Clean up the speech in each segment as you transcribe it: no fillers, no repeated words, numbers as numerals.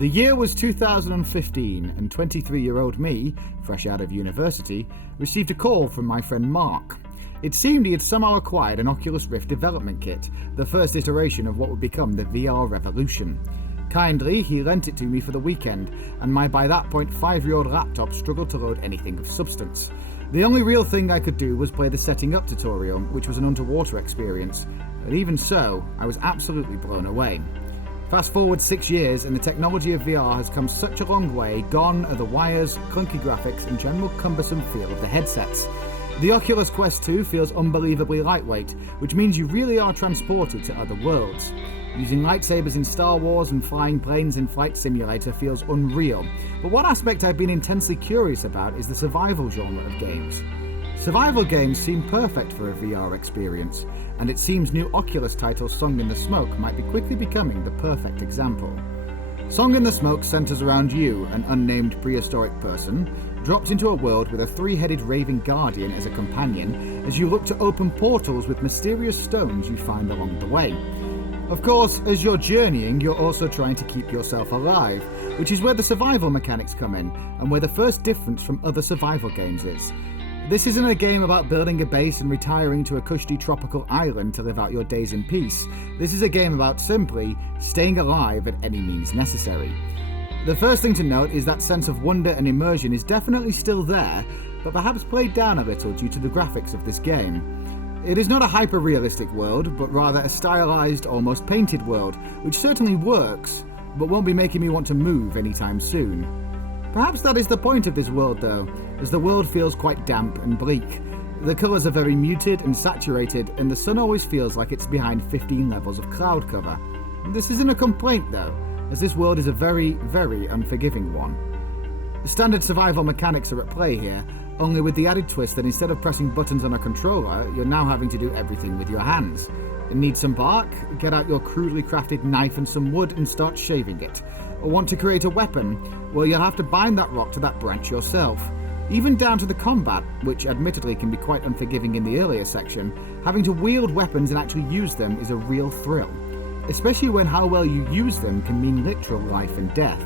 The year was 2015, and 23-year-old me, fresh out of university, received a call from my friend Mark. It seemed he had somehow acquired an Oculus Rift development kit, the first iteration of what would become the VR revolution. Kindly, he lent it to me for the weekend, and my by that point 5-year-old laptop struggled to load anything of substance. The only real thing I could do was play the setting up tutorial, which was an underwater experience, but even so, I was absolutely blown away. Fast forward 6 years and the technology of VR has come such a long way, gone are the wires, clunky graphics and general cumbersome feel of the headsets. The Oculus Quest 2 feels unbelievably lightweight, which means you really are transported to other worlds. Using lightsabers in Star Wars and flying planes in Flight Simulator feels unreal, but one aspect I've been intensely curious about is the survival genre of games. Survival games seem perfect for a VR experience, and it seems new Oculus title Song in the Smoke might be quickly becoming the perfect example. Song in the Smoke centers around you, an unnamed prehistoric person, dropped into a world with a 3-headed raving guardian as a companion as you look to open portals with mysterious stones you find along the way. Of course, as you're journeying, you're also trying to keep yourself alive, which is where the survival mechanics come in, and where the first difference from other survival games is. This isn't a game about building a base and retiring to a cushy tropical island to live out your days in peace. This is a game about simply staying alive at any means necessary. The first thing to note is that sense of wonder and immersion is definitely still there, but perhaps played down a little due to the graphics of this game. It is not a hyper-realistic world, but rather a stylized, almost painted world, which certainly works, but won't be making me want to move anytime soon. Perhaps that is the point of this world though, as the world feels quite damp and bleak. The colours are very muted and saturated, and the sun always feels like it's behind 15 levels of cloud cover. This isn't a complaint though, as this world is a very, very unforgiving one. The standard survival mechanics are at play here, only with the added twist that instead of pressing buttons on a controller, you're now having to do everything with your hands. Need some bark? Get out your crudely crafted knife and some wood and start shaving it. Or want to create a weapon? Well, you'll have to bind that rock to that branch yourself. Even down to the combat, which admittedly can be quite unforgiving in the earlier section, having to wield weapons and actually use them is a real thrill. Especially when how well you use them can mean literal life and death.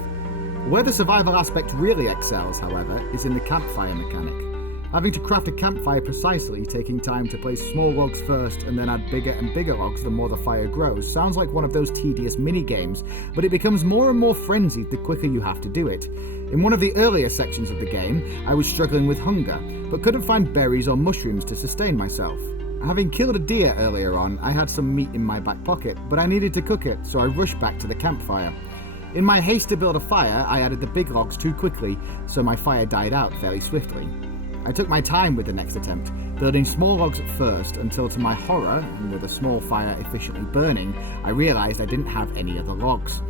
Where the survival aspect really excels, however, is in the campfire mechanic. Having to craft a campfire precisely, taking time to place small logs first and then add bigger and bigger logs the more the fire grows, sounds like one of those tedious mini-games, but it becomes more and more frenzied the quicker you have to do it. In one of the earlier sections of the game, I was struggling with hunger, but couldn't find berries or mushrooms to sustain myself. Having killed a deer earlier on, I had some meat in my back pocket, but I needed to cook it, so I rushed back to the campfire. In my haste to build a fire, I added the big logs too quickly, so my fire died out fairly swiftly. I took my time with the next attempt, building small logs at first until to my horror, and with a small fire efficiently burning, I realised I didn't have any other logs.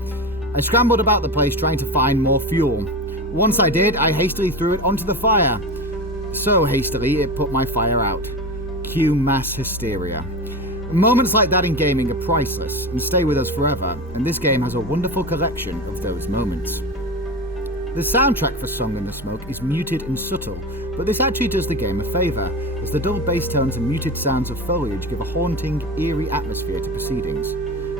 I scrambled about the place trying to find more fuel. Once I did, I hastily threw it onto the fire. So hastily, it put my fire out. Cue mass hysteria. Moments like that in gaming are priceless and stay with us forever, and this game has a wonderful collection of those moments. The soundtrack for Song in the Smoke is muted and subtle, but this actually does the game a favour, as the dull bass tones and muted sounds of foliage give a haunting, eerie atmosphere to proceedings.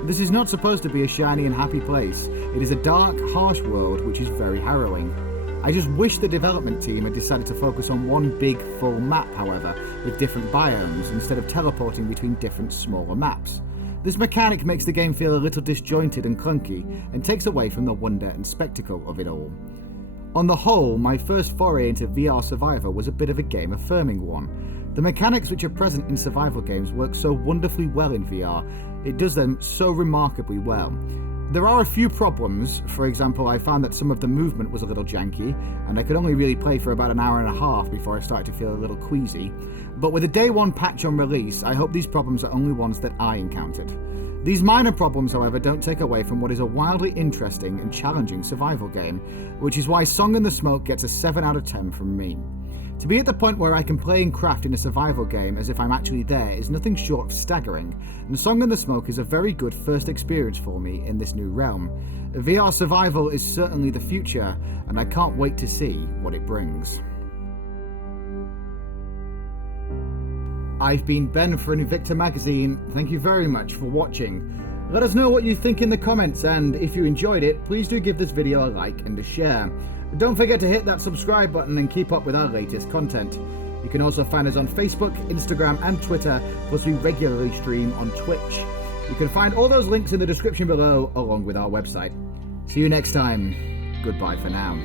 This is not supposed to be a shiny and happy place. It is a dark, harsh world which is very harrowing. I just wish the development team had decided to focus on one big, full map, however, with different biomes, instead of teleporting between different, smaller maps. This mechanic makes the game feel a little disjointed and clunky, and takes away from the wonder and spectacle of it all. On the whole, my first foray into VR Survivor was a bit of a game-affirming one. The mechanics which are present in survival games work so wonderfully well in VR, it does them so remarkably well. There are a few problems. For example, I found that some of the movement was a little janky, and I could only really play for about an hour and a half before I started to feel a little queasy. But with a day one patch on release, I hope these problems are only ones that I encountered. These minor problems, however, don't take away from what is a wildly interesting and challenging survival game, which is why Song in the Smoke gets a 7 out of 10 from me. To be at the point where I can play and craft in a survival game as if I'm actually there is nothing short of staggering, and Song in the Smoke is a very good first experience for me in this new realm. VR survival is certainly the future, and I can't wait to see what it brings. I've been Ben for Invicta magazine. Thank you very much for watching. Let us know what you think in the comments, and if you enjoyed it, please do give this video a like and a share. Don't forget to hit that subscribe button and keep up with our latest content. You can also find us on Facebook, Instagram and Twitter, plus we regularly stream on Twitch. You can find all those links in the description below, along with our website. See you next time. Goodbye for now.